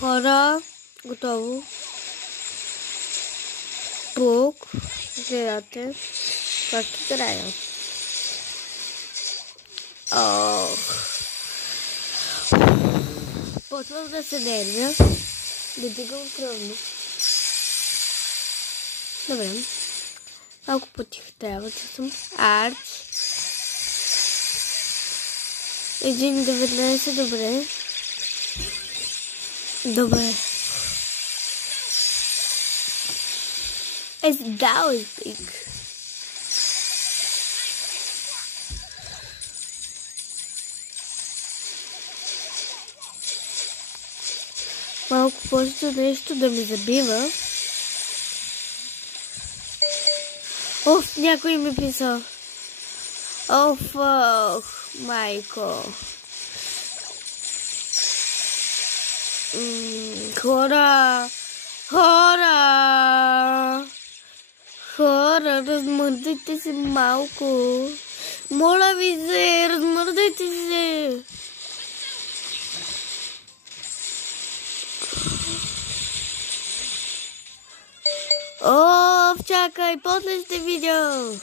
Хора, готово. Тук, гледате как играя. Почвам да се нервя, да дигам кръвно. Добре. Малко потих трябва, че съм арч. 1.19, добре. Добре. That was big. Малко просто нещо да ми забива. Оф, някой ми писа. Оф, майко. Хора, размърдайте се малко. Моля ви се, размърдайте се. О, чакай, после ще видео.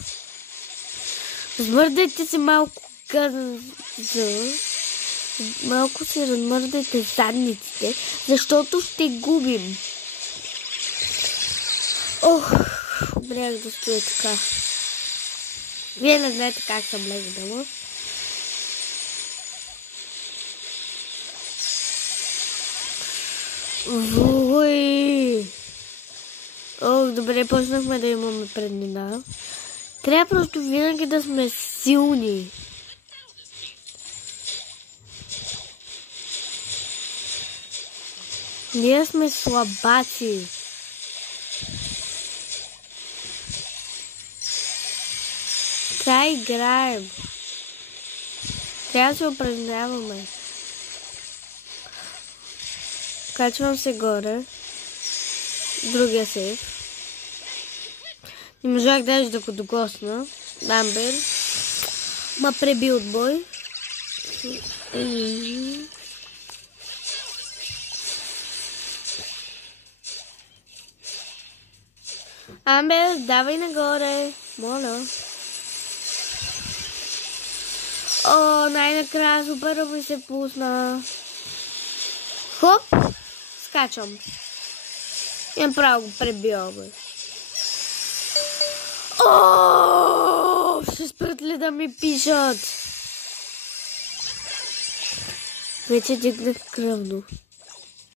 Размърдайте се малко, малко се размърдайте задниците, защото ще губим. Ох, умрях да стоя така. Вие не знаете как съм легнала. Ой. Ох, добре, почнахме да имаме преднина. Трябва просто винаги да сме силни. Ние сме слабаци. Трябва играем. Трябва да се упражняваме. Качвам се горе. Другия сейф. Не можах даже да го докосна. Амбер. Ма преби отбой. Амбер, давай нагоре. Моля. О, най-накрая супер ми се пусна. Хоп. Скачам. И направо го пребил, бе. О, ще спрат ли да ми пишат? Вече дигнах кръвно.